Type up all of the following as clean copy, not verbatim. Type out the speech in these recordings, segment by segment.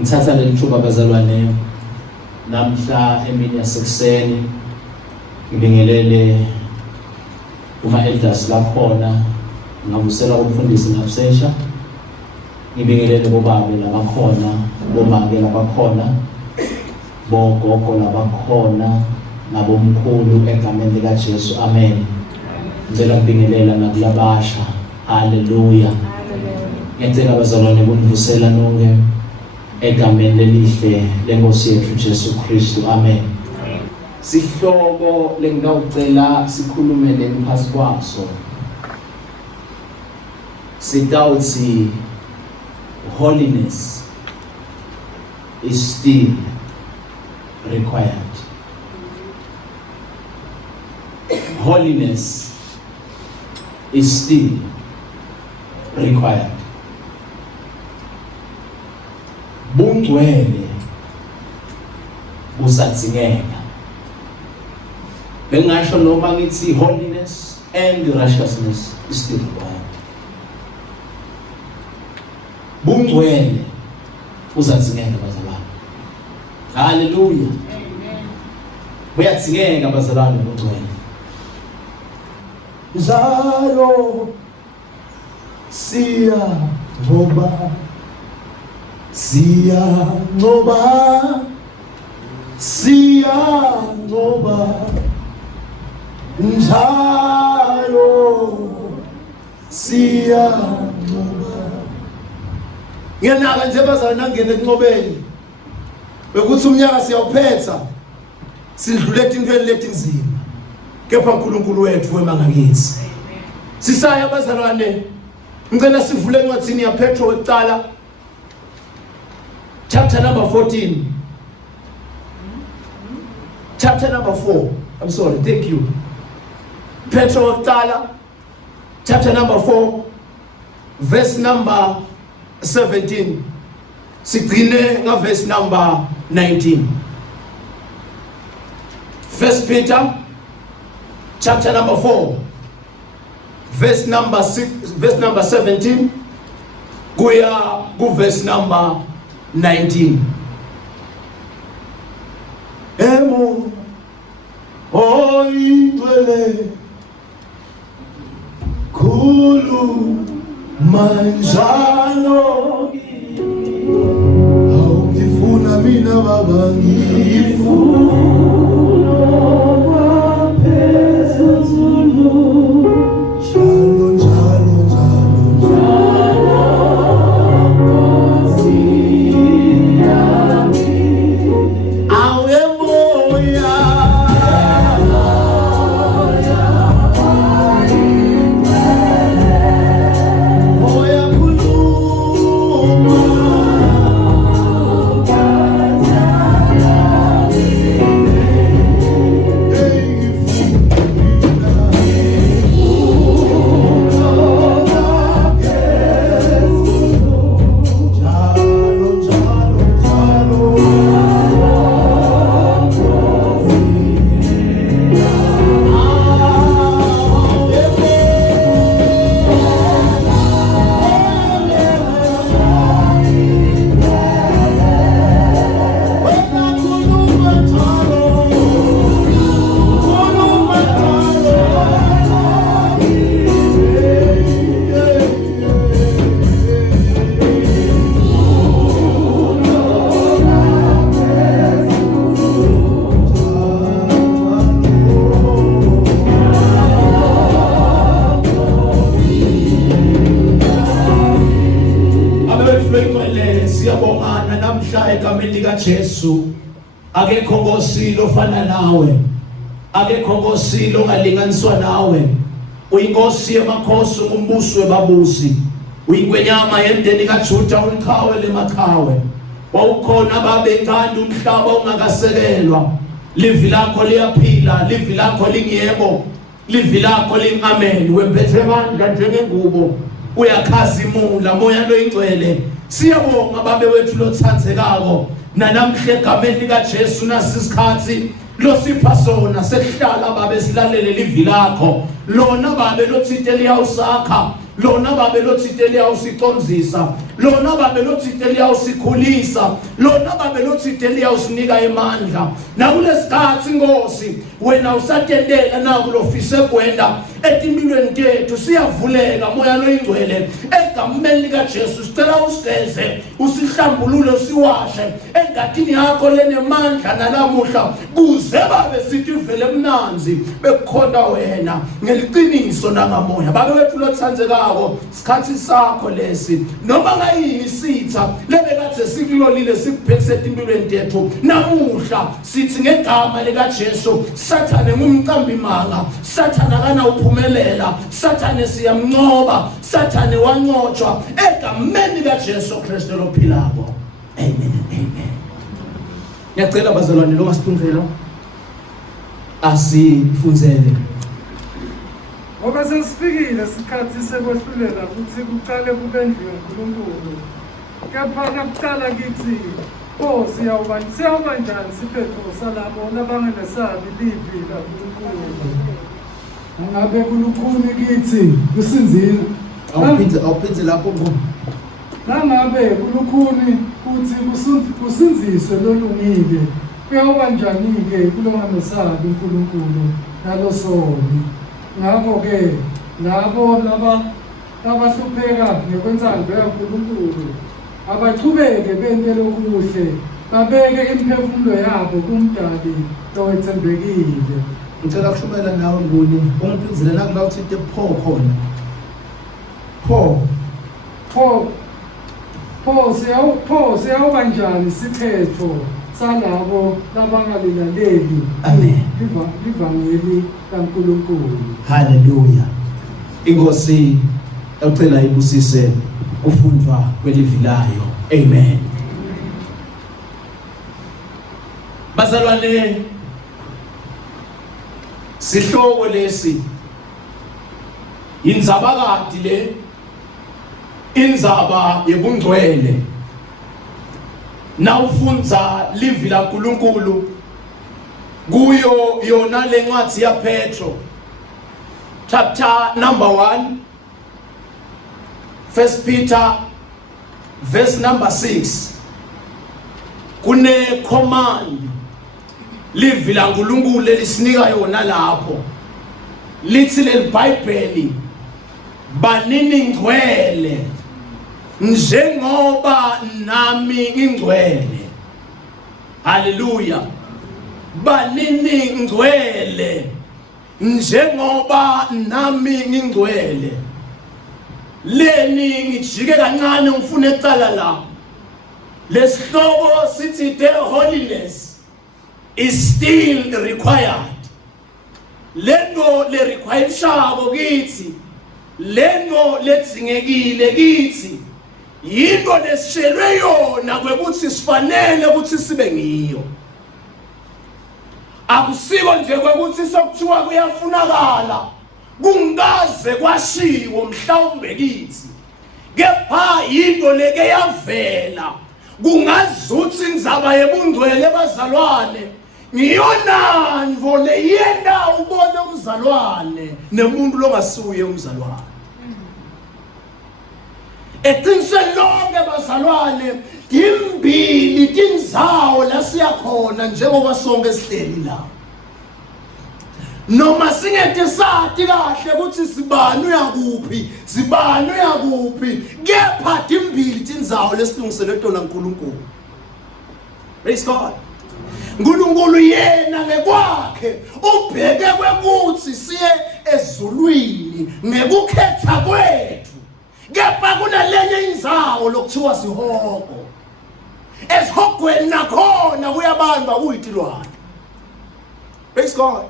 Ngithatha leli thuba bazalwane namhla emini yasekuseni ngibingelele uma elders lakhona ngavusela umfundisi ngabusesha ngibingelele bobabe labakhona bomake labakhona bogogo labakhona nabomkhulu egameni lika Jesu amen. Ngicela ukubingelela nakulabasha haleluya. Ngicela abazalwane kunivusela nonke egameni lelihle lenkosi yethu Jesu Kristu amen. Sihloko lengawucela sikhulume ngemphathi kwaso sidawuthi holiness is still required. Holiness is still required. Bungcwele busadzingeka. Bengasho noma ngithi holiness and righteousness is still required. Bungcwele busadzingeka bazalwane. Hallelujah. Amen. Buyadzingeka bazalwane bungcwele. Njalo siyanqoba njalo siyanqoba. Ngiyanaka nje bazalwane nangene enqobeni bekuthi umnyaka siyawuphetha sidlule etintweni letinzima kepha uNkulunkulu wethu wemangakithi. Sisaya bazalwane ngicela sivule encwadini yaPetro wekuqala chapter number 14 chapter number 4 I'm sorry thank you. Petro wekuqala chapter number 4 verse number 17 sigcine nga verse number 19. First Peter chapter number 4 verse number 17 kuya ku verse number 19. Emo ointwele kulu manjalo aungifuna mina baba ngifuna Jesu akekho nkosi lofana nawe, akekho nkosi longalinganiswa nawe. Uyinkosi yamakhosi, umbusi webabusi, uyingwenyama yemndeni kaJuda, uliqhawe lemaqhawe. Wawukhona babe enkanda umhlaba ungakasekelwa. Livi lakho liyaphila, livi lakho lingiyebo, livi lakho lingamen. Wemphethe amandla njengengubo, uyakhazimula moya loyingcwele. Siyabonga babe wethu lothandzekako nanamhle egameni lika Jesu nasisikhathi losipha sona sekuhlala babe silalele livi lakho lona babe lothinte liyawusakha lona babe lothite liyawusicondzisa, lona babe lothite liyawusikhulisa, lona babe lothite liyawusinika emandla. Nakulesikhathi Nkosi wena usatendela naku lofise kwenda etimpilweni tethu siyavuleka moya loyingcwele egameni lika Jesu sicela usigeze usihlambulule usiwashe engatini yakho lenemandla nalamuhla kuze babe sithi vele mnanzi bekukhonda wena ngeliqiniso nangamoya. Babe wethu lothandzekako sikhathi sakho lesi noma ngayini sitha lebekade sikulolile sikuphekise etimpilweni tethu namuhla sithi ngegama lika Jesu Sathane ngumcambi manga, Sathane akana uphumelela, Sathane siyamnqoba, Sathane wanqotshwa egameni lika Jesu Kristu lophilako. Amen and amen. Ngiyacela bazalwane lo ngasiphundela asifunzele. Ngoba sesifikile isikhathi sekwehlulela ukuthi kuqale kube ndlu yoNkulunkulu. Kepha nakuqala kithi siyawuba njani siphetho salabo labangenesabi livi laNkulunkulu. Angabe kulukhuni kithi kusinzile. Awuphinze lapho ngo. Nangabe kulukhuni kuthi kusinziswe lolungile. Kuyawuba njani-ke kulongamesabi uNkulunkulu nalosoni. Ngakho-ke labo labahlupheka ngekwenzalo yaNkulunkulu abachubeke bente lokuhle babeke imiphefumulo yabo kumdali lowethembekile. Ngicela kushumela nawe nguni ungiphizile nakula uthinte pho khona. Pho siyawuba njani siphetho salabo labangalilaleli livangeli kaNkulunkulu. Hallelujah. Inkosi ecela ibusise ufundwa kwelivilayo. Amen. Bazalwane sihloko lesi inzabakadi le inzaba yebungcwele. Nawufunza livi la uNkulunkulu kuyo yona lencwadi ya Petro chapter number 1 First Peter verse number 6 kune command livi la uNkulunkulu lisinika yona lapho lithi leBhayibheli banini ngcwele njengoba nami ngingcwele. Hallelujah. Banini ngcwele njengoba nami ngingcwele. Leni ngijike kancane ngifuna ecala la. Lesihloko sithi the holiness is still required. Lento le required shabo kithi. Lento ledzingekile kithi. Yinto lesishelwe yona kwekuthi sifanele ukuthi sibe ngiyo. Akusiko nje kwekuthi sokuthiwa kuyafunakala kungaze kwashiwo mhlawumbe kithi. Kepha yinto leke yavela kungazuthi ngizaba yebungcwele bazalwane ngiyona ndvo leyenda ubone umzalwane nemuntu longasuye umzalwane. Eqinisweni lonke bazalwane timbili tindzawo la siyakhona njengoba sonke sihleli la. Noma singete sati kahle ukuthi sibani uyakuphi kepha timbili tindzawo lesilungiselwe tona uNkulunkulu. Praise God. uNkulunkulu yena ngekwakhe ubheke kwekuthi siye ezulwini ngekukhetha kwethu. Kepha kunalenye indzawo lokuthiwa sihoko. Esihogweni nakhona kuyabanjwa kuyitilwane. Praise God.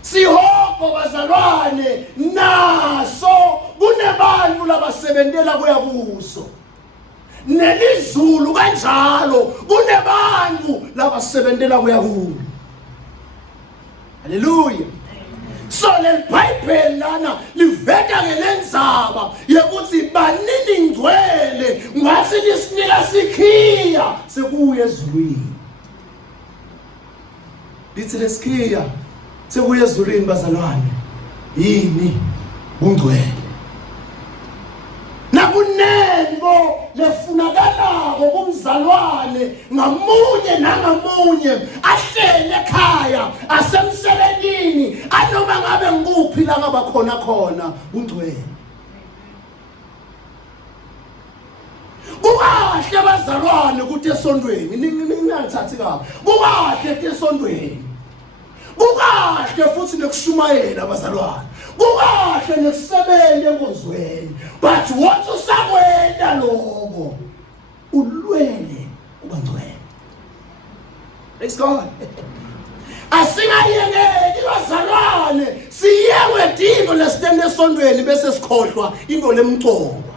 Sihoko bazalwane naso kunebantu labasebentela kuya kuso. Nelizulu kanjalo kunebantu labasebentela kuya kulo. Hallelujah. So leBhayibheli lana liveta ngelendzaba yekuthi banini ngcwele ngasi lisinika sikhiya sekuye ezulwini. Lithi lesikhiya sekuye ezulwini bazalwane yini ungcwele. iqembu lefunakalako kumzalwane ngamunye nangamunye ahlele ekhaya asemsebenzini anoma ngabe ngikuphi la ngaba khona ungcwele. Kukahle bazalwane ukuthi esondweni ningithathi kabi. Kukahle ukuthi esondweni. Kukahle futhi nekushumayela abazalwane. Kukahle nekusebenza enkonzweni. But what usakwenda lokho ulwele ubangcwele. Let's go. Asingayengeki bazalwane siyekwe dingo lesitende esondweni bese sikhohlwa into lemcoba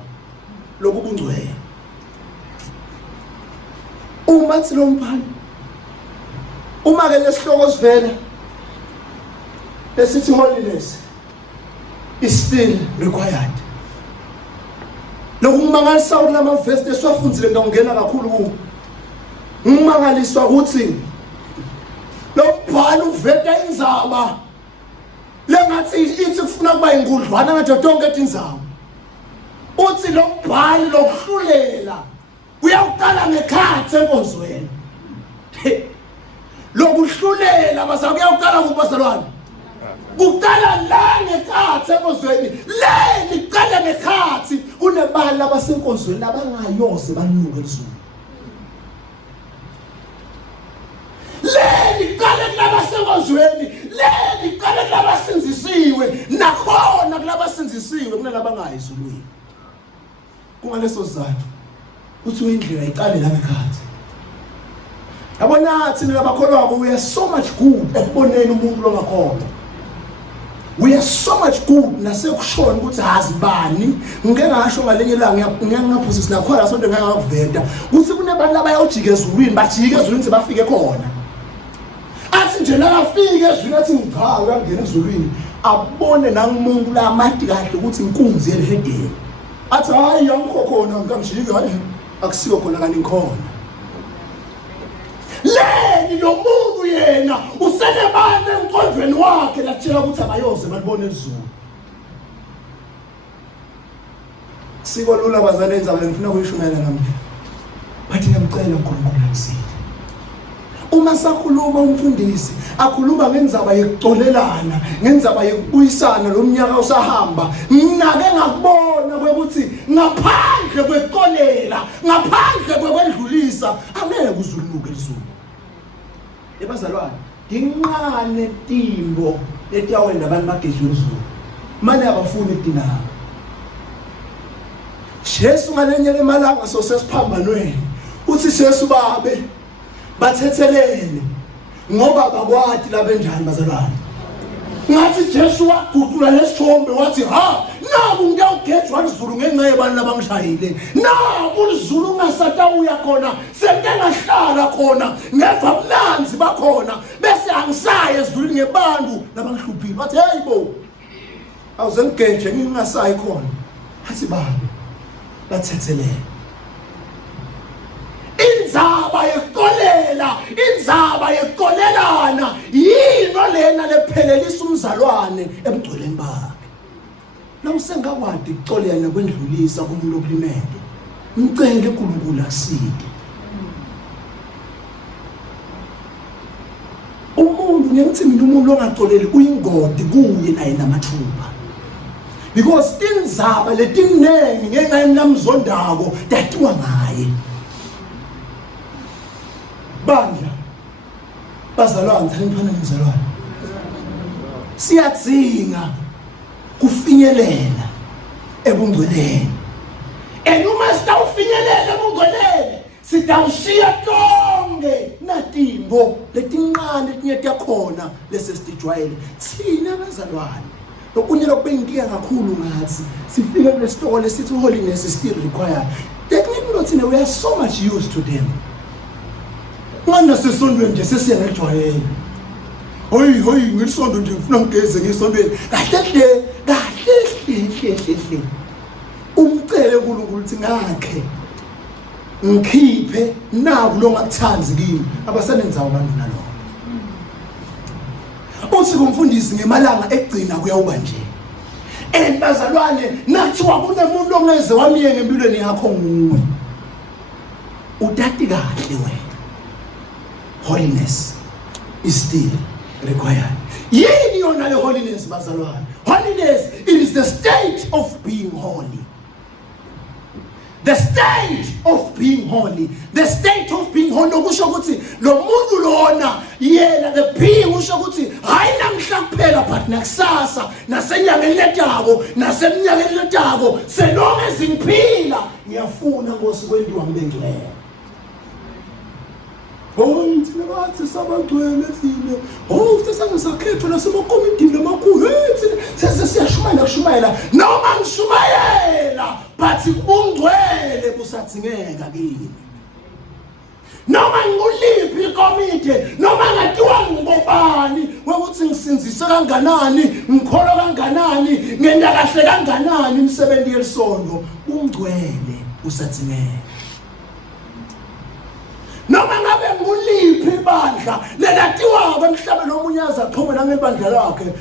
lokubungcwele. Uma silompani uma ke lesihloko sivela esithi holiness is still required. Lokumangalisa kulama verse esiwafundzile ngawungena kakhulu ku. Ngimangaliswa ukuthi lo mbhalo uveta indzaba lengathi ithi kufuna kuba ingudlwana ngathi tonke tindzaba. Uthi lo mbhalo lokuhlulela uyaqala ngekhathi enkonzweni. Lokuhlulela bazaku uyaqala kubazalwane. Kuqala la ngekhathi enkonzweni. Le liqala ngekhathi kunebali abasenkonzweni abangayoze banuke ezulu. Le liqala kulabasenkonzweni, le liqala kulabasinzisiwe, nakhona kulabasinzisiwe kunalabangayi ezulwini. Kungaleso sizathu uthi indlela iqale la ngekhathi. Yabona thina labakholwako we are so much good ekuboneni umuntu longakhona. We are so much good nasekushona ukuthi azibani ngeke ngasho ngalenye la ngiyangaphuzisa nakhona sonto ngiyakuveta ukuthi kunebantu abayawujika ezulwini bajika ezulwini sebafike khona. Athi nje la afike ezulwini athi ngiphawu uyangena ezulwini abone nangumuntu la amadi kahle ukuthi inkunzi yelihedeni. Athi hayi yangikho khona ngamjike hayi akusiyo khona kani ngikhona. Leni lo muntu yena usenebantu emqondweni wakhe latshela ukuthi abayoze balibone izulu. Siko lula bazalwane enzayo ngifuna ukuyishumayela namhlanje. Bathi ngiyamcela uNkulunkulu akusize. Uma sakhuluma umfundisi akhuluma ngendzaba yekucolelana, ngendzaba yekubuyisana lo mnyaka usahamba, ngake ngakubona ukuthi ngaphandle kwecolela, ngaphandle kwendlulisa angeke kuzuluke izulu. Ebazalwane, dinqane timbo letiyawenda abantu bagejwe izulu. Manje abafuni idinaka. Jesu ngalenye lemalanga sosesiphambanweni. Uthi Jesu babe bathethelene ngoba bakwati labenjani bazalwane. Ngathi Jesu waguqula lesithombe wathi ha naku ngiyawugejwa izulu ngenxa yebantu abangishayile. Naku izulu ungasatawuya khona sengeke ngahlala khona ngeva mnanzi bakhona bese angisaye ezulwini ngebantu labangihluphile. Bathi hey bo awuze ngigeje ngingasayi khona. Athi babe bathethelene. Indzaba yekolela, indzaba yekolelana yino lena lephelelisa umzalwane emgcoleni bakhe. Nawusengakwadi ukucolelana kwendlulisa kumuntu okulimele, ngicela uNkulunkulu akusike. Umuntu ngiyathi mina umuntu ongacoleli uyingodi kuye naye namathuba. Because tindzaba letinengi ngenxa yemlamzondako datiwa ngaye. Bandla bazalwane thaniphana mzalwane siyadzinga kufinyelela ebungcweleni uma sitawufinyelela ebungcweleni sitawushiya tonke natimbo letinqane letinye tiyakhona lesesitijwayele thina bazalwane lokunye lokube inkinga kakhulu ngathi sifike kulesitoko lesithi holiness is still required. That means thina we are so much used to them. Manje sesondweni nje sesiyangejwayela. Hoyi ngisondo nje ngifuna ngigeze ngesondweni. Kahle. Umcele uNkulunkulu ukuthi ngakhe ngikhiphe naku lo ngakuthanzi kimi abasenenzayo abantu nalo. Uthi kumfundisi ngemalanga egcina kuyawuba nje. and bazalwane nathiwa kunemuntu ongeze wamiyeke empilweni yakho nguwe udati kahle wena. Holiness is still required. Yini yona le holiness bazalwane? Holiness, it is the state of being holy. The state of being holy. The state of being holy. Ukusho ukuthi lo muntu lona yena the being usho ukuthi hayi namhla kuphela but nakusasa nasenyangeni letako nasemnyakeni letako selonke zingiphila ngiyafuna ngosuku kwendiwa ngibengcwele. Oh, thina bathi sabangcwele sine. Oh, sesakhetho nasemakomidini amakhulu. Sese siyashumayela kushumayela. Noma ngishumayela, but ungcwele busadzingeka kimi. Noma nguliphi ikomite, noma ngatiwa ngibobani, ukuthi ngisinzise kanganani, ngikholwa kanganani, ngenda kahle kanganani imisebenzi yesondo, ungcwele busadzingeka. Noma ngabe nguliphi ibandla lelatiwa kwemhlaba lomunyaza qhubeka ngebandla lakhe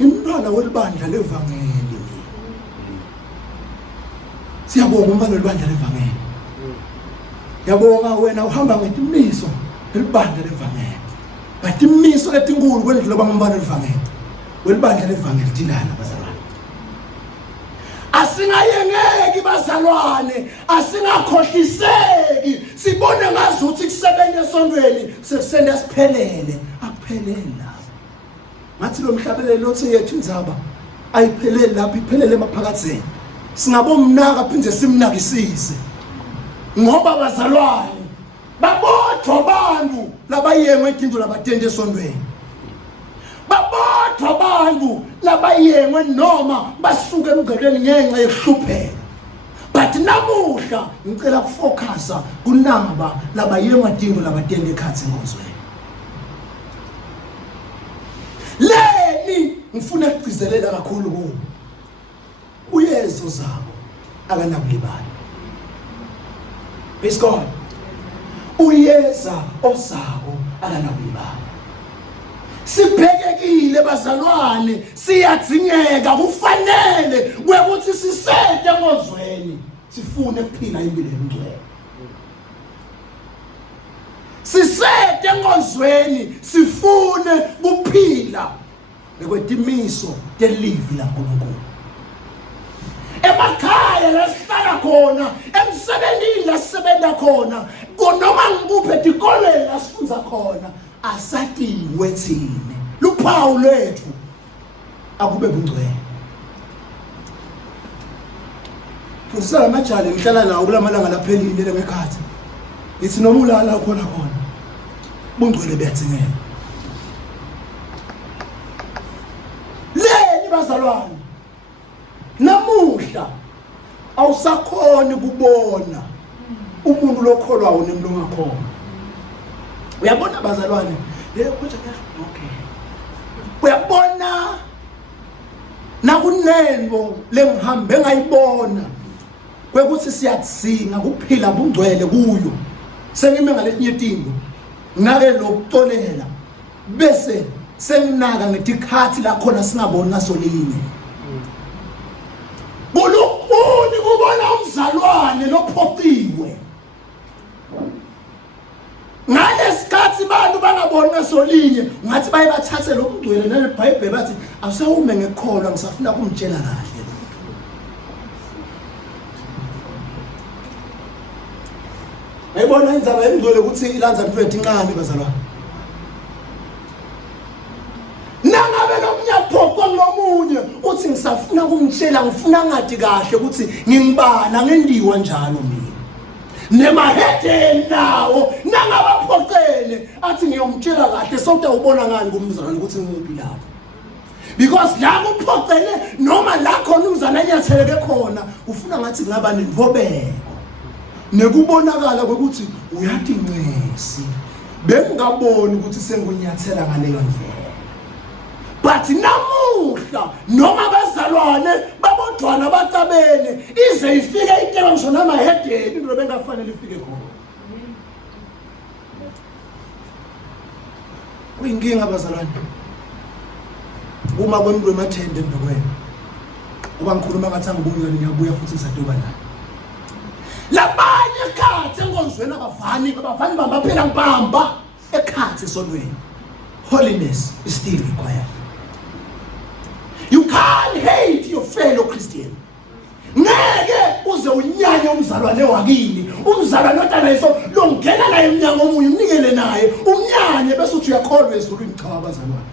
imntwana welibandla levangeli. Siyabonga umbandla welibandla levangeli. Yabonga wena uhamba ngetimiso elibandla levangeli. But imiso letinkulu kwendlela bangummbandla levangeli. Welibandla levangeli dilana bazalwane. Asingayengeki bazalwane, asingakhohliseki. Sibone ngazuthi kusebenza esondweni sekusenda siphelele, akuphelela. Ngathi lo mhlabelelo lothi yethu inzaba ayiphelele lapha iphelele emaphakatheni. Singabomnaka phinde simnakisise. Ngoba bazalwane babodwa abantu labayengwe idinto labatende esondweni. Babodwa abantu labayengwe noma basuke emgqeleni ngenxa yehlupheko. But namuhla ngicela kufocusa kunaba labayengwa idinto labatende ekhatsi enkonzweni. Leni ngifuna ukugcizelela kakhulu kubo. Uyezo zabo akanakulibala. Praise God. Uyeza ozabo akanakulibala. Sibhekekile bazalwane, siyadzingeka kufanele ukuthi sisete ngozweni sifune ukuphila impilo engcwele. Sisete ngozweni sifune kuphila bekwetimiso telivi laNkulunkulu. Emakhaya lasihlala khona, emsebenzini lasisebenza khona, noma ngikuphe tikolweni lasifunza khona, asatiwe thine. Luphawu lwethu akube bungcwele. Fundisa lamajali ngihlala nawo kulamalanga laphelile ngekhathi. Ithi noma ulala khona bungcwele buyadzingeka. Leni bazalwane namuhla awusakhona ukubona umuntu lokholwayo nemuntu ongakhona. Uyabona bazalwane, okay. Uyabona nakunengo lengihambe ngayibona kwekuthi siyadzinga kuphila bungcwele kuyo. Sengime ngaletinye tinto ngake lokutolela bese senginaka ngetikhathi la khona singaboni ngasolinye. Bulukuni kubona umzalwane lophoqiwe. Ngalesikhathi bantu bangaboni ngasolinye ngathi bayibathathe lokugcwele nelibhayibheli bathi awusawume ngekholwa ngisafuna kumtshela kahle. Ayibona indzaba engcwele ukuthi ilanza mfethu incane bazalwane. Nangabe nomnyaphoqwa nomunye uthi ngisafuna kumtshela ngifuna ngathi kahle ukuthi ngingibana ngendiwa njalo mina. Nemahedeni nawo nangabaphoqele athi ngiyomtshela kahle sonke ubona ngani kumzalwane ukuthi ngiphi lapho. Because la kuphoqele noma la khona umzalwane anyatheleke khona ufuna ngathi ngaba nenhobeko. Nekubonakala ukuthi uyathi ngcesi bengingaboni ukuthi sengunyathela ngaleyo ndlela. But namuhla noma bazalwane babodwana batabene ize ifike intela ngisho namahedeni into bengafanele ifike khona. Kuyinkinga bazalwane uma kwemntwe emathende ndokwena ngoba ngikhuluma ngathi angibuki kanti ngiyabuya futhi ngisadoba la labanye ekhathi enkonzweni abavani baphela ngibamba ekhathi esonweni. Holiness is still required. You can't hate your fellow Christian. Ngeke uze unyanye umzalwane wakini, umzalwane otana iso longena naye emnyango omunye unikele naye umnyanye bese uthi uyakholwa ezulwini cha abazalwane.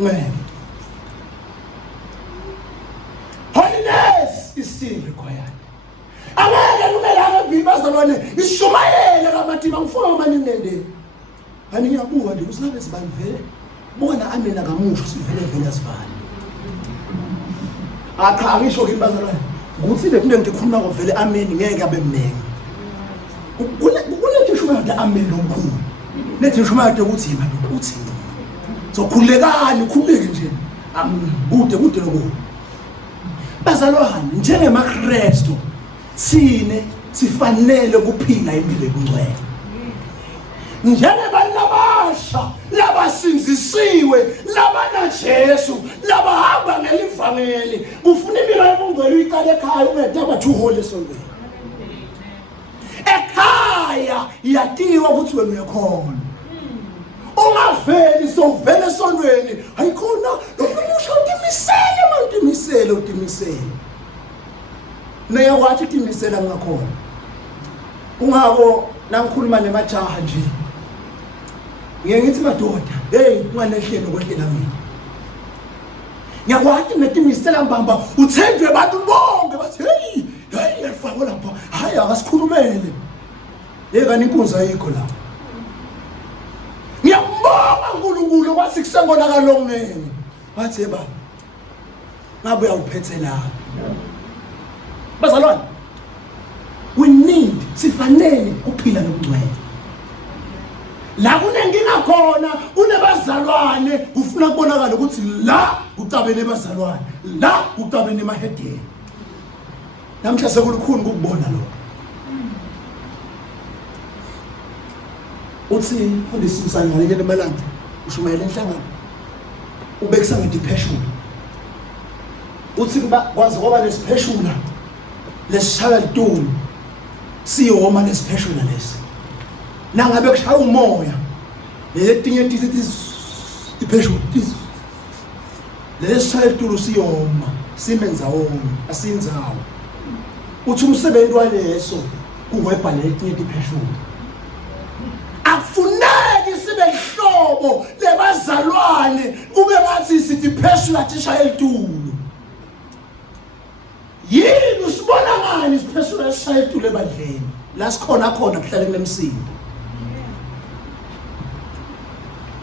Ngeke. Holiness is still required. Angeke kumele ababili bazalwane ishumayele kaMatima ngifuna umanimende. Hani ngiyabuka nje usilabe sibandvele. Bona amena kamusho sivele asivale. Cha angisho kimi bazalwane. Ukuthi le kunento ngikhuluma ngovele amen ngeke abe mnene. Kulethe shumayo de amen lomkhulu. Lethe shumayo de ukuthi yima uthi. Zokhulekani khuleke nje. Kude lokho. Bazalwane njengemaKristu sine sifanele ukuphila impilo ebungcwele. Njengabantu abasha labasinzisiwe labana Jesu labahamba ngelivangeli kufuna impilo ebungcwele uyiqale ekhaya ungedaba two holy esontweni. Ekhaya yatiwa ukuthi wena uyakhona. Ungaveli sovela esontweni ayikhona lomusho utimisele. Naye wathi utimisela ngakhona. Ungako nangikhuluma nemajaha nje. Ngiyengithi madoda, hey unganehlelo kwehlela mina. Ngiyakwathi netimisela mbamba uthendwe abantu bonke bathi hey yafako lapha. Hayi akasikhulumele. Yekani inkunzi ayikho lapha. Ngiyambonga uNkulunkulu kwathi kusengonakala omnene. Bathi eba ngabe uyawuphethe lapha. Bazalwane, we need sifanele ukuphila nokungcwele. La kunenkinga khona kunebazalwane ufuna ukubonakala ukuthi la ucabene bazalwane, la ucabene emahedeni. Namhla sekulukhuni ukubona lo. Uthi mfundisi usangale ke emalanga ushumayela enhlangano. Ubekisa ngedepression. Uthi kuba kwazi ngoba lesipeshula lesishaya litulu siyoma lesipeshula lesi. Nangabe kushaya umoya letinye tithi ipheshula lesishaya litulu siyoma simenza wona asinzawo. Uthi umsebenzi waleso kuwebha letinye ipheshula. Akufuneki sibe ihlobo lebazalwane kube ngathi sithi ipheshula tishaya litulu. Yini usibona ngani isipheshula esishaya itulu ebandleni la sikhona khona kuhlale kunemsindo.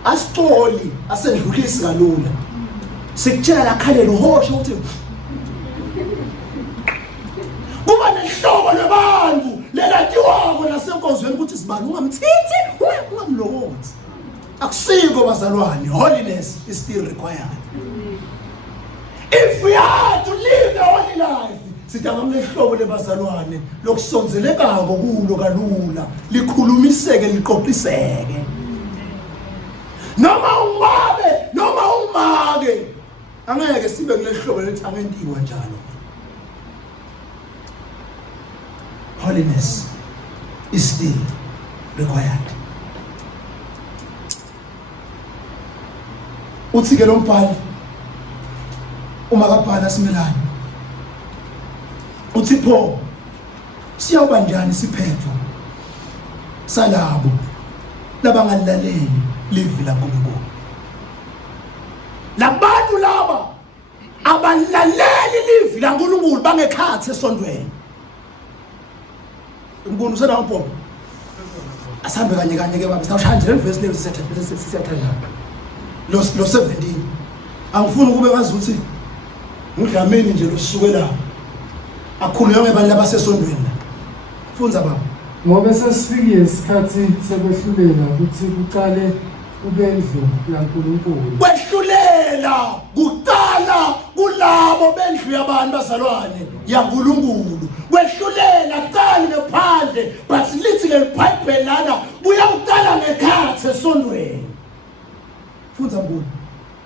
Asitoli asendlulisi kalula. Sikutshela lakhalela uhosha ukuthi kuba nehlobo labantu lelatiwako nasenkonzweni ukuthi sibani ungamthithi ungamlokothi. Akusiko bazalwane, holiness is still required. If we are to live the holy life, sitamamle hlobo lebazalwane lokusonzelekako kulo kalula likhulumiseke liqoqiseke. Noma umake angeke sibe kule hlobo lethi angentiwa njalo. Holiness is still required. Uthi ke lo mbhalo uma kabhala simelana uthi pho siyawuba njani siphepho salabo labangalaleli livi laNkulunkulu. Labantu laba abalaleli livi laNkulunkulu bangekhathi esontweni. Ngibona usena uPopo asambe kanye ke baba sawushanje leverse leyo sisathatha lo 17 angifuni kube ngazuthi ngidlameni nje lusukela akhulunywa ngebantu labasesondweni. Funza baba. Ngoba sesifikile isikhathi sekwehlulela ukuthi kuqale ubendlu yaNkulunkulu. Kwehlulela kuqala kulabo bendlu yabantu bazalwane yaNkulunkulu. Kwehlulela qali ngaphandle but lithi leBhayibheli lana buya uqala ngekhathi esondweni. Funza mbulu.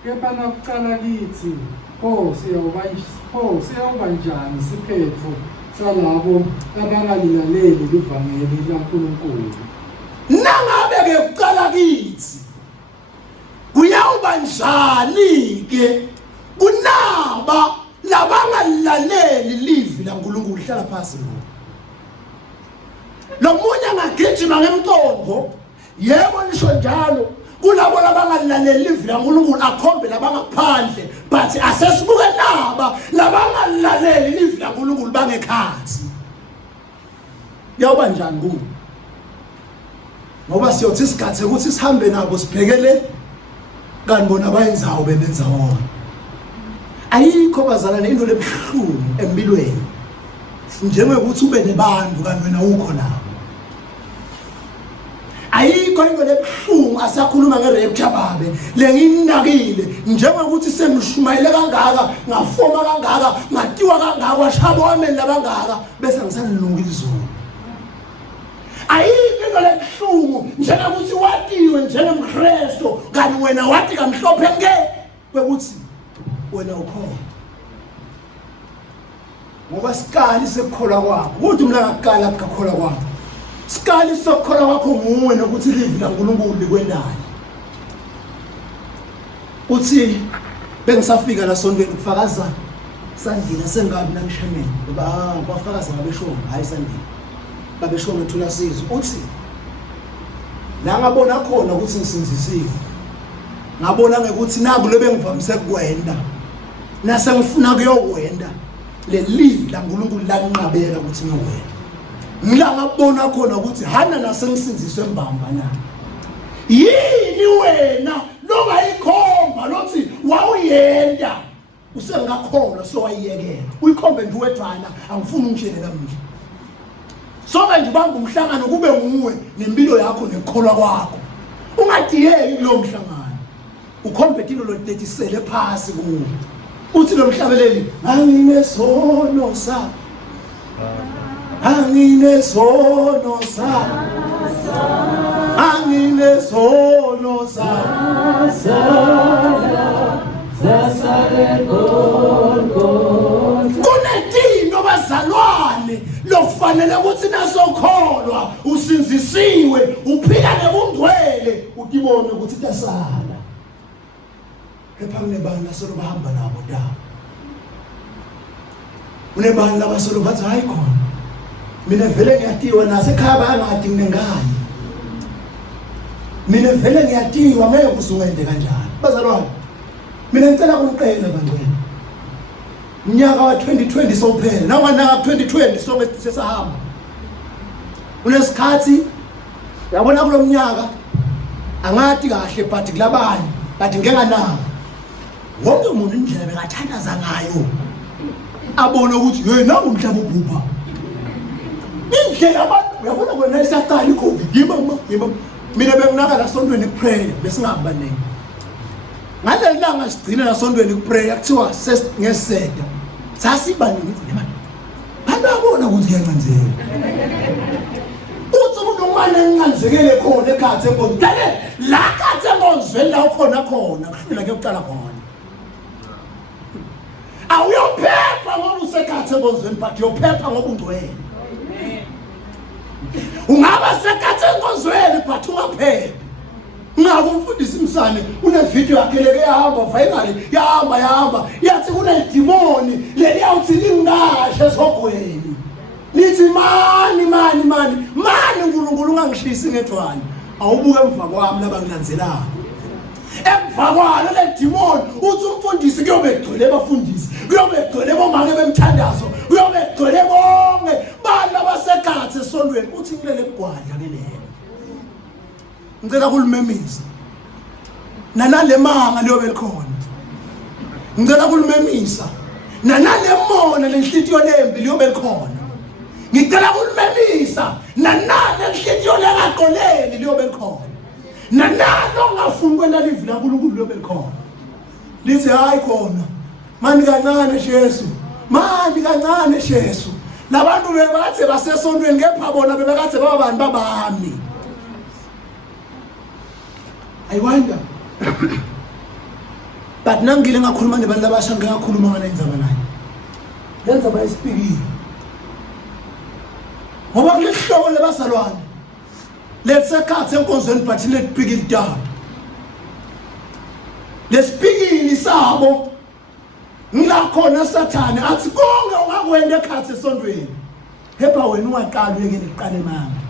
kepha nakuqala kithi siyawuba njani isiphetho salabo abangalilaleli livangeli laNkulunkulu. Nangabe ke kuqala kithi kuyawuba njani ke kunaba labangalaleli livi laNkulunkulu. Hlala phansi lo munye angagijima ngemtongo, yebo nisho njalo, kulabo labangalaleli livi laNkulunkulu akhombe labangaphandle, but asesibuke naba labangalaleli livi laNkulunkulu bangekhathi. Yawuba njani kubo? Ngoba siyothi isikhathi ukuthi sihambe nabo sibhekele kanti bona bayenzayo bebenza wona. Ayikho bazalwane into lebuhlungu empilweni njengokuthi ube nebantu kanti wena ukho nabo. Ayikho into lebuhlungu asakhuluma ngerapture babe lenginakile njengokuthi sengishumayele kangaka ngafoma kangaka ngatiwa kangaka washabo wami labangaka bese ngisanilunga izulu. Ayikho into lebuhlungu njengokuthi watiwe njengemKristu kanti wena wati kamhlophe nke kwekuthi wena ukhona. Ngoba sikali sekukholwa kwakho ukuthi mina ngaqala ukukholwa kwakho. Sikali sokukholwa kwakho nguwe nokuthi livi laNkulunkulu likwendani. Uthi bengisafika la sontweni kufakaza sandile sengabi namshemeni ngoba kwafakaza ngabeshongo hayi sandile. Babeshongo ethola sizo. Uthi la ngabona khona ukuthi ngisinzisiwe. Ngabona ngekuthi naku lebengivamise kukwenda. Nase ngifuna kuyokwenda. Le livi laNkulunkulu lanqabela ukuthi ngiyokwenda. Ngila ngabona khona ukuthi hana nasengisinziswe embamba na. Yini wena longayikhomba lothi wawuyenda usengakholwa so wayiyekela. Uyikhombe nje wethana angifuni ungitshele kamanje. Sonke nje ubamba umhlangano kube nguwe nempilo yakho nekholwa kwakho. Ungadiyeki kulo mhlangano. Ukhombe into lotethisele phasi kuwo. Uthi lo mhlabeleli anginesono sa. Anginesono sa. Anginesono sa. Kunedinto bazalwane lokufanele ukuthi nasokholwa usinzisiwe uphila nebungcwele utibone ukuthi tasala. Kepha kunebani lasolo bahamba nabo da. Kunebani labasolo bathi hayi khona. Mina vele ngiyatiwa nasekhaya bayangadi nengane. Mina vele ngiyatiwa ngeke kusungende kanjani. Bazalwane mina ngicela kumqela bangcwele. Mnyaka wa 2020 sophela. Nawa na 2020 sonke sesahamba. Unesikhathi yabona kulo mnyaka angati kahle but kulabanye but ngeke nabo. Wonke umuntu indlela bekathandaza ngayo. Abone ukuthi hey nangu umhlaba ubhubha. Indlela abantu uyabona kwena isaqala iCovid. Yima. Mina benginaka la sontweni kuprayer besingabanenge. Ngale langa sigcina la sontweni kuprayer kuthiwa ngeseda. Sasibaningi ngithi manje. Banabona ukuthi kuyancenzeka. Uthi umuntu omane enganzekele khona ekhathe enkonzo. Dale la khathe enkonzweni la ukhona kuhlula ke uqala khona. Awuyophepha ngoba usekhathe enkonzweni but uyophepha ngoba ungcwele. Ungaba sekhathe enkonzweni but ungaphephi. Ngakumfundisa imsane une video yakhe leke yahamba finally yahamba yathi kunedimoni leliyawuthi lingashe sogweni. Lithi mani uNkulunkulu ungangishisi ngethwana. Awubuke emva kwami labangilandzelayo. Emva kwalo le demon uthi umfundisi kuyobe egcwele abafundisi kuyobe egcwele bomake bemthandazo kuyobe egcwele bonke bani abasekhathe esontweni uthi ngilele kugwadla kelelo. Ngicela kulumemisa nanale manga liyobe likhona. Ngicela kulumemisa nanale mona lenhlitiyo lembi liyobe likhona. Ngicela kulumemisa nanale lenhlitiyo lengaqoleni liyobe likhona. Nanalo ngafuni kwena livi laNkulunkulu liyobe likhona. Lithi hayi khona mani kancane Jesu. Mani kancane Jesu. Labantu bebakade basesontweni kepha bona bebakade babani babami. I wonder but nangile ngakhuluma nebantu abasha ngakhuluma ngana indzaba naye lenza bayisipikile ngoba kulihlobo lebazalwane lesekhathe enkonzweni but letipikile down lesipikili sabo ngilakhona sathane athi konke ungakwenda ekhathe esondweni hepha wena ungaqala uyekele iqale manga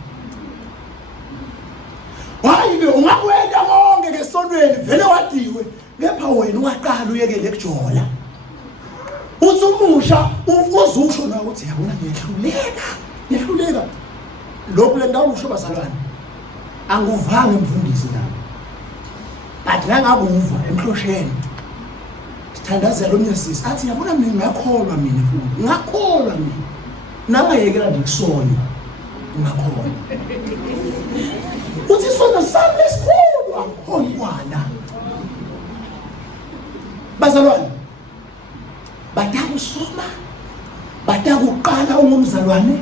hayibe ungakwenda konke ngesondweni vele wadiwe hepha wena ungaqala uyekele ekujola uzumusha uzusho nawe uthi yabona ngiyahluleka lokho le ndawo usho bazalwane anguvanga umfundisi nami but ngangakuva emhlosheni sithandazela omnyasisi athi yabona mina ngiyakholwa mina futhi ngakholwa mina nangayekela ngikusonya ngakholwa uthi sona sami lesikhulu angikholwana bazalwane batakusoma batakuqala umzalwane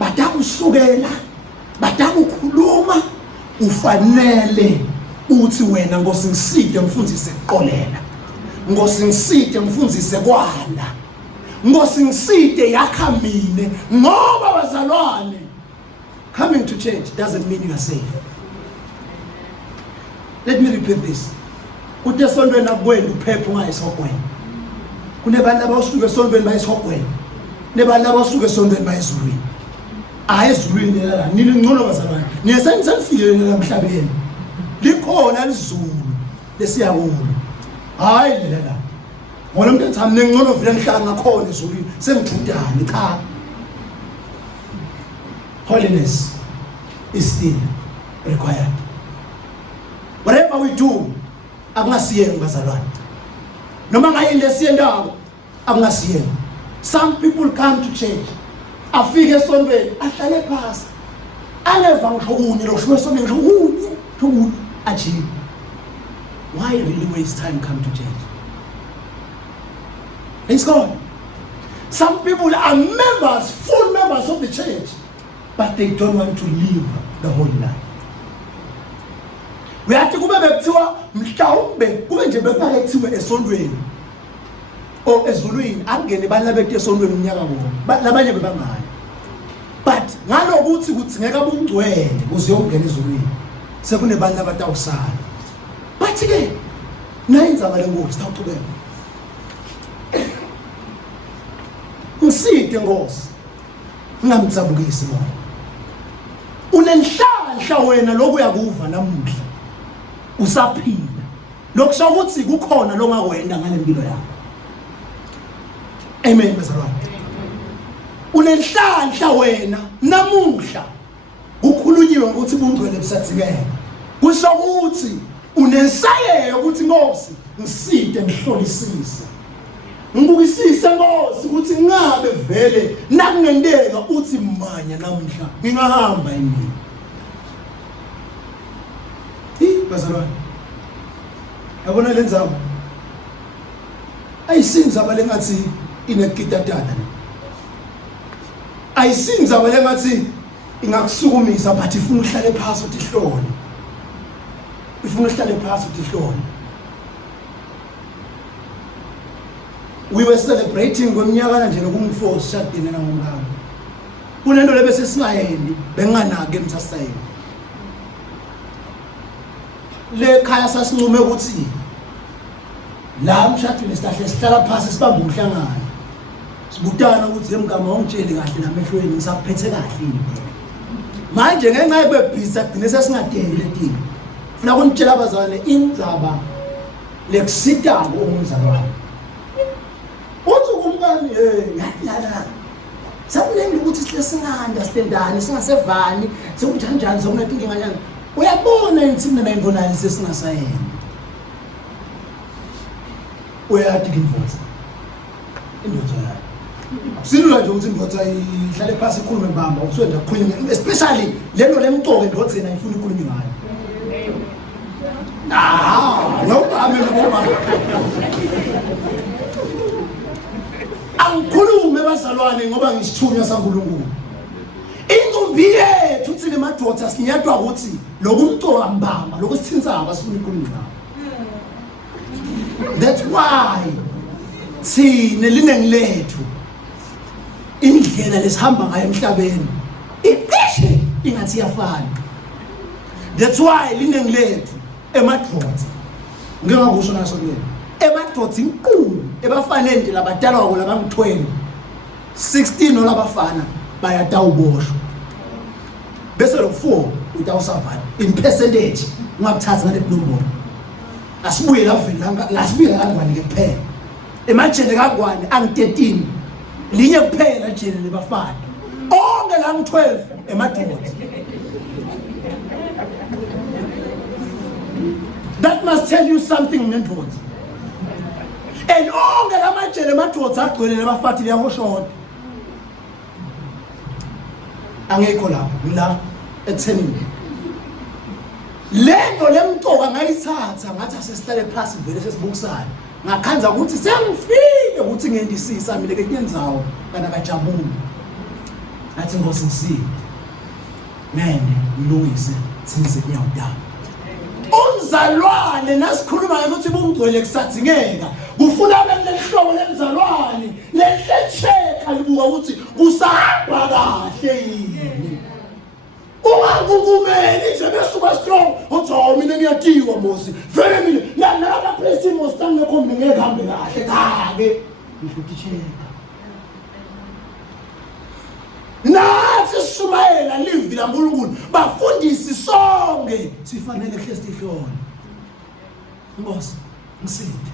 batakusukela batakukhuluma ufanele uthi wena ngosingiside mfundise qolela ngosingiside mfundise kwala ngosingiside yakha mine ngoba bazalwane coming to church doesn't mean you are safe. Let me repeat this. Uthi esondweni akukwenda uphepha ungayisogwena kunebantu abasuka esondweni bayisogwena nebantu abasuka esondweni bayezulwini ezulwini la nini ngcono bazalwane niyesenifike emhlabeni likhona izulu lesiyakulo hayi lela ngoba umuntu ethi mina ngcono vile ngihlala ngakhona ezulwini sengijudane cha holiness is still required. Whatever we do akungasiyeni bazalwane noma ngayinde siyendako akungasiyeni. Some people come to church afike esondweni ahlale phasi aleva ngisho kunye lokusho esondweni ngisho kunye ajibe. Why really waste time come to church? Praise God. Some people are members, full members of the church, but they don't want to live the whole life. Uyathi kube bekuthiwa mhlawumbe kube nje bekubake kuthiwe esondweni o ezulwini angene balabethe esondweni umnyaka wonke labanye bebangayo, but ngalokuthi kudzingeka bungcwele kuze uyongena ezulwini sekunebantu abatawusala. But ke nayindzaba lengosi sitawuqhubeka ngiside Nkosi ngingamtsabukisi moya unenhlanhla wena lokhu uyakuva namuhla usaphila lokusho ukuthi kukhona longakwenda ngale mpilo yakho. Amen bazalwane. Unenhlanhla wena namuhla ukhulunyiwe ukuthi bungcwele busadzingeka kusho ukuthi unesayelo ukuthi Nkosi ngiside ngihlolisise ngibukisise Nkosi ukuthi ngabe vele nakungenteka uthi manya namhla ngingahamba yini. Bazalwane yabona lenzaba ayisindzaba lengathi inekitatana ayisindzaba lengathi ingakusukumisa but ifuna uhlale phasi uthi hlole ifuna uhlale phasi uthi hlole. We were celebrating ngomnyaka nje lokumfo sishadini nangomkami kunento lebese singayendi benganake emsasayeni le khaya sasincume ukuthi la mshadweni sihlahle sihlala phansi sibambe umhlangano sibutana ukuthi emgama ongitsheli kahle namehlweni ngisaphethe kahle manje ngenxa yebebhisa gcine sesingadendi letini funa kunitshela abazalwane indzaba lekusitako umzalwane uthi kumkani yalala sakulenga ukuthi sihle singa-understandani singasevani sekunjani sokunetinkinga njani uyabona insini nayimvonani sesingasayeni uyati kindvodza indvodza yayo akusilula nje ukuthi indvodza ihlale phasi ikhulume mbamba ukuthi wenda kukhulunywe especially lento lemcoka indvodza ayifuni ikhulunywe ngayo nobame noboma angikhulume bazalwane ngoba ngisithunywa saNkulunkulu. Ingqumbi yethu thina madoda sinyadwa ukuthi lokumcoka mbamba lokusithinza abasifuna ikhulunywe ngayo. That's why sine linengi lethu indlela lesihamba ngayo emhlabeni iqeshe ingathi yafana. That's why linengi lethu emadodza ngingakusho naso kuwena emadodza inkulu ebafanele labadala wabo labangu-12 16 olabafana bayatawuboshwa bese lo 4 utawusurvive in percentage ungakuthatha ngale nombolo asibuye la sibuye kangwane ke kuphela emajele kangwane angu-13 linye kuphela jele lebafana onke la ngu-12 emadodza. That must tell you something, mentors. And all the amajele emadodza agcwele lebafathi liyahoshona angekho lapho la eThekwini. Lento lemqoka ngayithatha ngathi asesihlale phansi vele sesibukisana ngakhanza ukuthi sengifike ukuthi ngendisisa mina ke kuyenzawo kana kajabula ngathi Nkosi ngisize mene ngilungise size kunyawudala umzalwane nasikhuluma ukuthi bungcwele kusadzingeka kufuna benhloko lemzalwane lehlecheka libuka ukuthi kusahamba kahle yini ungakukumeli nje besuka strong uthi mina ngiyatiwa mosi vele mina nalapha pressing mosi ngekho mina ngeke hambe kahle cha ke ngikuthitheka nathi Shumayela livi la Nkulunkulu bafundisi sonke sifanele hle sihlole Nkosi ngisiphi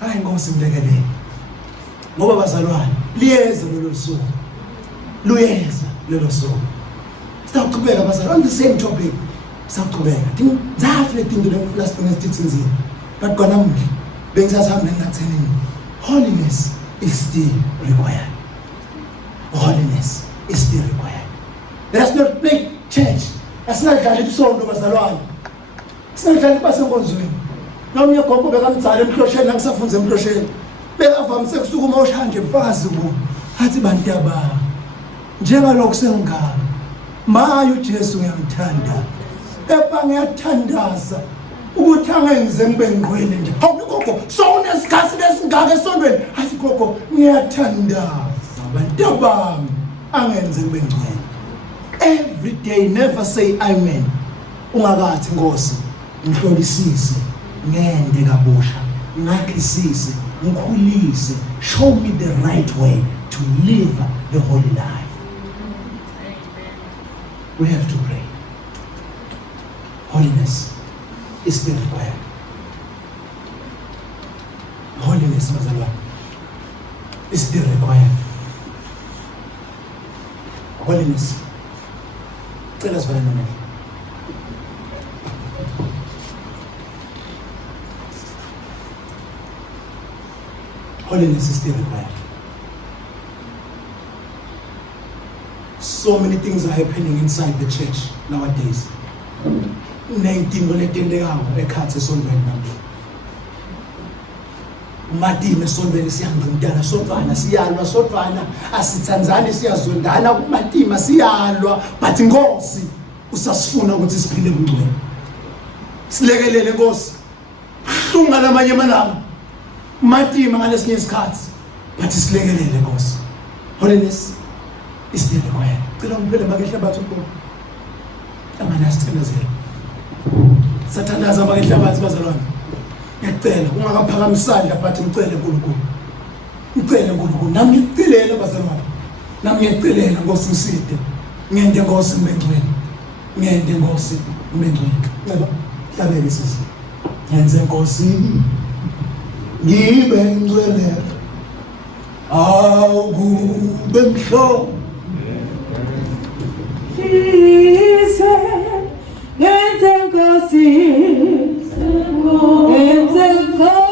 hayi Nkosi mlekelele ngoba bazalwane liyeza lelo suku luyeza lelo suku sitaqhubeka bazalwane on the same topic sitaqhubeka ngizathu letinto last thing esithinzile but kona mhle bengisasihamba ngakuthenini holiness is still required. Holiness is still required. Let us not play church. Asingadlali isondo bazalwane. Singadlali basenkonzweni. Noma uyagomba bekamdzala emhlosheni nangisafunza emhlosheni. Bekavamise kusukuma oshanje mfakazi ku. Athi bantu yaba. Njengalokho sengigaba. Maye uJesu ngiyamthanda. Kepha ngiyathandaza ukuthi angenze ngibe ngqwele nje. Hawu gogo, so unesikhathi lesingaka esondweni. Athi gogo ngiyathandaza. Bantabam angenze kube ngcwele. Every day never say amen. Ungakathi Nkosi ngihlolisise ngende kabusha ngakhisise ngikhulise show me the right way to live the holy life. We have to pray. Holiness is still required. Holiness is still required. Holiness. Tell us what I know. Holiness is still required. So many things are happening inside the church nowadays. Madime sondweni siyangqindana sodwana siyalwa sodwana asithanzani siyazondana kumadima siyalwa but Nkosi usasifuna ukuthi siphile kungcwele silekelele Nkosi hlunga lamanye amalanga madima ngalesinye isikhathi but silekelele Nkosi. Holiness is still required. Cela ngiphele bakehla bathu kubo amana sithandazela sathandaza bakehla bathu bazalwane ngicela ungakaphakamisani lapha ngicele uNkulunkulu nami ngicelela bazalwane nami ngicelela Nkosi ngiside ngende Nkosi ngibengcwele ngende Nkosi ngibengcwele ngaba hlabele sisi yenze Nkosi ngibengcwele awukube mhlo yenze Nkosi yenze Nkosi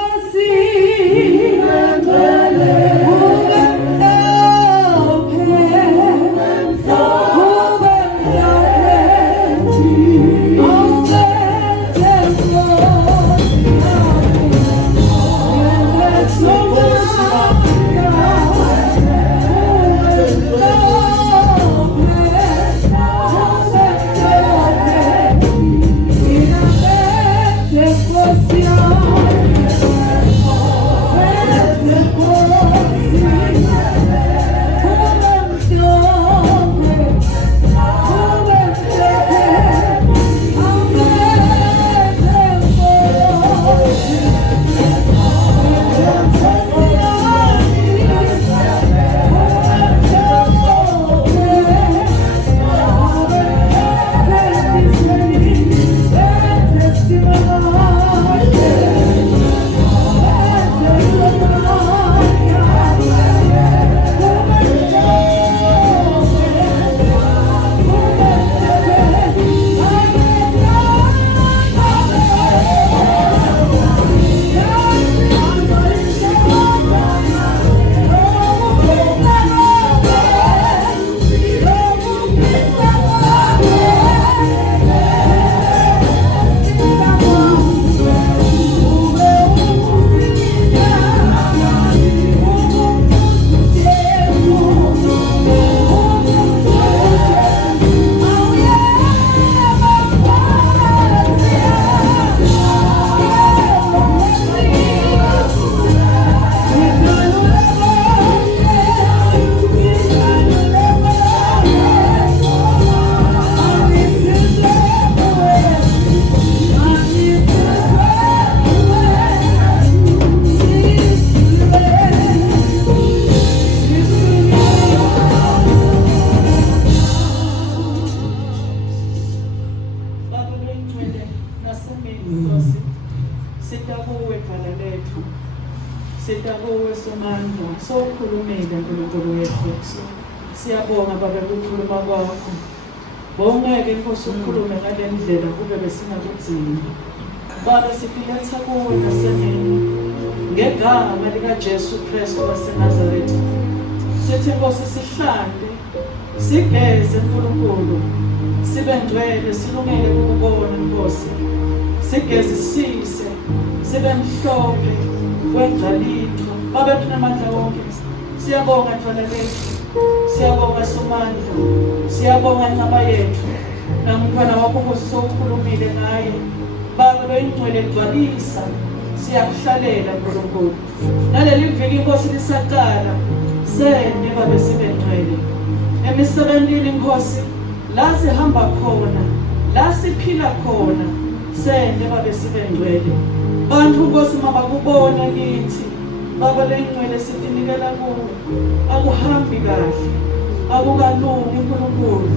Sitakuwe Somandla, sowukhulumile uNkulunkulu wethu. Siyabonga Baba ukukhuluma kwakho. Bongeke Nkosi ukhulume ngale ndlela kube besingakudzingi. Baba sipiletha kuwe nasemini. Ngegama likaJesu Kristu waseNazaretha. Sithi Nkosi sihlande, sigeze uNkulunkulu. Sibe ngcwele silungele ukubona Nkosi. Sigezisise, sibe mhlophe kwendlalitho. Baba tunamandla wonke. Siyabonga Thwana lethu. Siyabonga Somandla. Siyabonga ncaba yethu. Namntwana wakho Nkosi sowukhulumile ngaye. Baba loyingcwele gcwalisa. Siyakuhlalela Nkulunkulu. Naleli viki Nkosi lisaqala. Sende Baba sibe ngcwele. Emisebenzini Nkosi la sihamba khona, la siphila khona. Sende Baba sibe ngcwele. Bantu Nkosi mabakubona kithi. Baba lengcwele sitinikela kuwe. Akuhambi kahle. Akukalungi Nkulunkulu.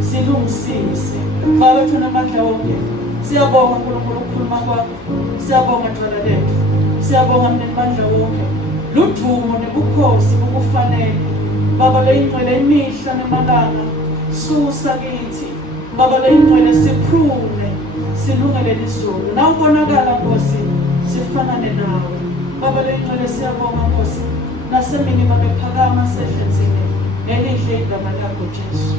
Silungisise. Baba thona amandla wonke. Siyabonga Nkulunkulu ukukhuluma kwakho. Siyabonga Thwana lethu. Siyabonga mnenamandla wonke. Ludumo nebukhosi bukufanele. Baba lengcwele imihla nemalanga. Susa kithi. Baba lengcwele siphune. Silungele izulu. Na ubonakala Nkosi sifanane nawe. Baba lengcwele siyabonga Nkosi. Nasemini babephakama sehlenzile. Elihle igama lakho Jesu.